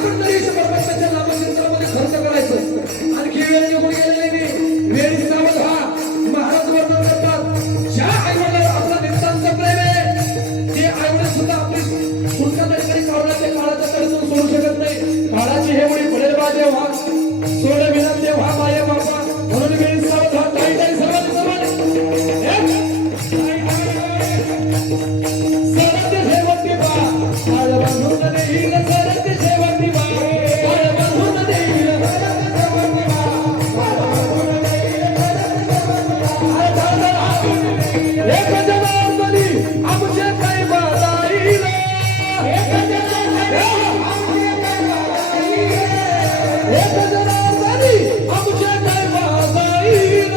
आपण तरी परमात्म्याच्या नामचिंतनामध्ये खर्च करायचं. आणखी वेळ निघून गेलेली नाही. वेळी सावध व्हा. महाराज वर्णन करतात ज्या आईवडिलांवर आपला नितांत प्रेम आहे ते आईवडील सुद्धा आपली सुटका तरी कावळ्याच्या काळाच्या तडीतून सोडू शकत नाही. काळाची हे मुळी पडेल बा जेव्हा सोड विना तेव्हा माया बापा. म्हणून वेळी सावध व्हा. काही काही सर्वांनी सरते शेवटी बा आळ बांधून देईल. सरते शेवटी बा आळ बांधून देईल. एक जनार्दनी आमचे काही बाजाईल. एक जनार्दनी आमचे काही बाजाईल.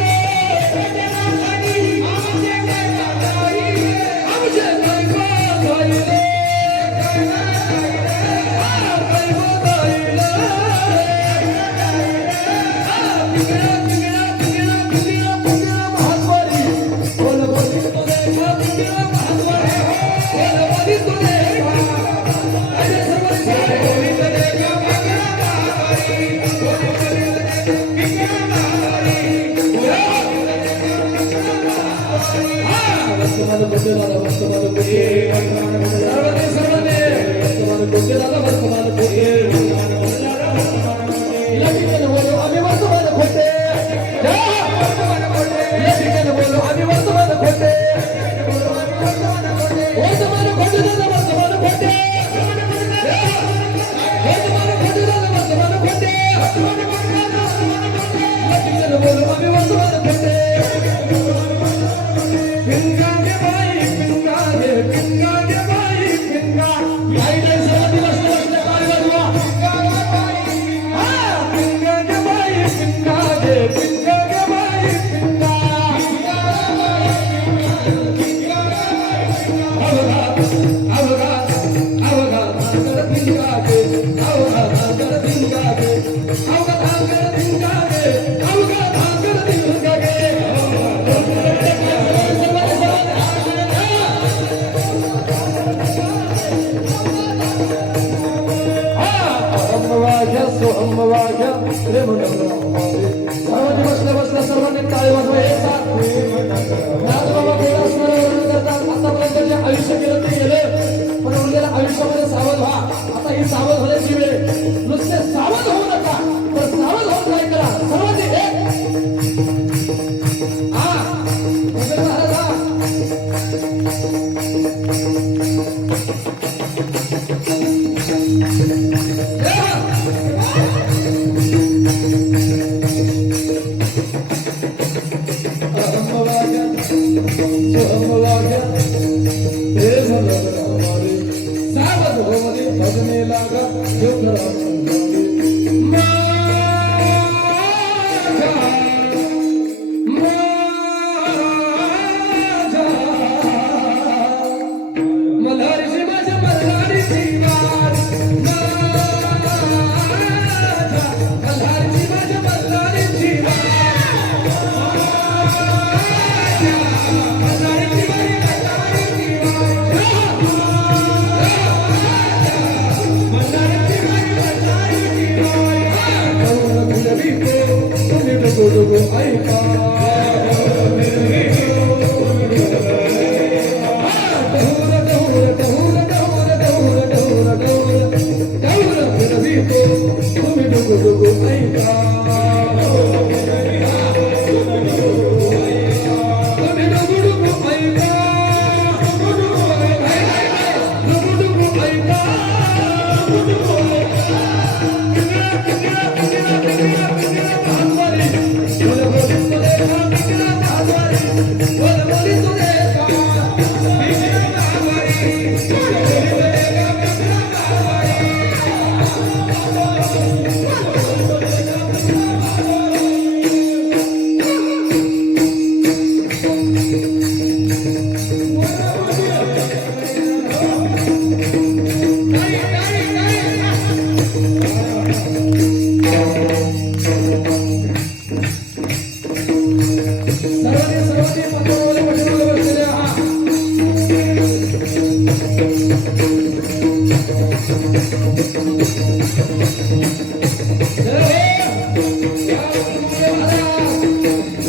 सर्वांनी टाळी वाजवा. आयुष्य गेलं ते गेलं पण उरलेल्या आयुष्यामध्ये सावध व्हा. आता ही सावध होण्याची वेळ. नुसते सावध होऊ नका तर सावध होऊन काय करा. सर्वांनी भजने लागा मल्हारी माझ्या मल्हारी मल्हारी माझ्या मल्हारी नाही जय हो. या गुरुदेव महाराज